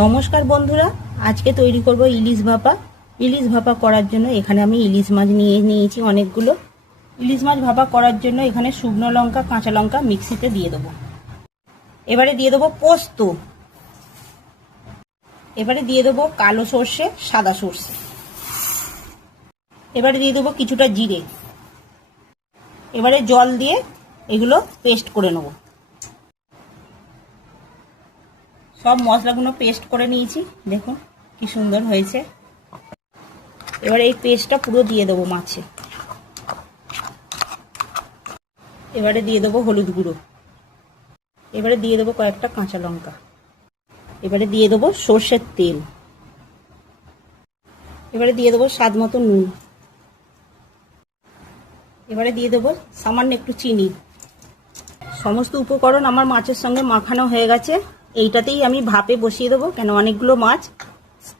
নমস্কার বন্ধুরা, আজকে তৈরি করব ইলিশ ভাপা। ইলিশ ভাপা করার জন্য এখানে আমি ইলিশ মাছ নিয়ে নিয়েছি অনেকগুলো। ইলিশ মাছ ভাপা করার জন্য এখানে শুকনো লঙ্কা, কাঁচা লঙ্কা মিক্সিতে দিয়ে দেবো। এবারে দিয়ে দেবো পোস্ত, এবারে দিয়ে দেবো কালো সর্ষে, সাদা সর্ষে, এবারে দিয়ে দেবো কিছুটা জিরে। এবারে জল দিয়ে এগুলো পেস্ট করে নেব। সব মশলাগুলো পেস্ট করে নিয়েছি, দেখুন কি সুন্দর হয়েছে। এবারে এই পেস্টটা পুরো দিয়ে দেবো মাছে। এবারে দিয়ে দেবো হলুদ গুঁড়ো, এবারে দিয়ে দেবো কয়েকটা কাঁচা লঙ্কা, এবারে দিয়ে দেবো সর্ষের তেল, এবারে দিয়ে দেবো স্বাদ মতো নুন, এবারে দিয়ে দেবো সামান্য একটু চিনি। সমস্ত উপকরণ আমার মাছের সঙ্গে মাখানো হয়ে গেছে। এইটাতেই আমি ভাপে বসিয়ে দেবো, কেন অনেকগুলো মাছ,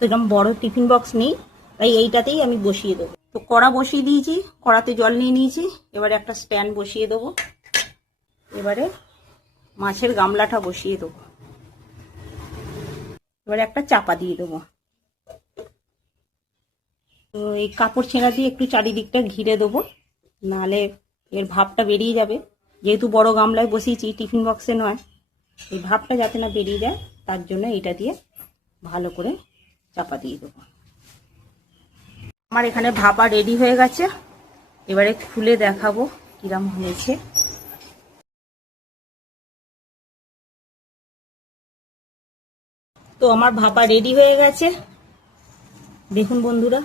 এরকম বড় টিফিন বক্স নেই, তাই এইটাতেই আমি বসিয়ে দেবো। তো কড়া বসিয়ে দিয়েছি, কড়াতে জল নিয়ে নিয়েছি। এবারে একটা স্ট্যান্ড বসিয়ে দেবো। এবারে মাছের গামলাটা বসিয়ে দেবো। এবারে একটা চাপা দিয়ে দেবো। তো এই কাপড় ছেঁড়া দিয়ে একটু চারিদিকটা ঘিরে দেবো, নাহলে এর ভাপটা বেরিয়ে যাবে। যেহেতু বড় গামলায় বসিয়েছি, টিফিন বক্সে নয়, এই ভাপটা যাতে না বেরিয়ে যায় তার জন্য এটা দিয়ে ভালো করে চাপা দিয়ে দেবো। আমার এখানে ভাপা রেডি হয়ে গেছে। এবারে খুলে দেখাবো কিরম হয়েছে। তো আমার ভাপা রেডি হয়ে গেছে, দেখুন বন্ধুরা।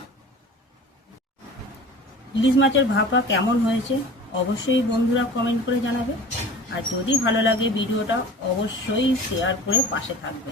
ইলিশ মাছের ভাপা কেমন হয়েছে অবশ্যই বন্ধুরা কমেন্ট করে জানাবে। আর যদি ভালো লাগে ভিডিওটা অবশ্যই শেয়ার করে পাশে থাকবে।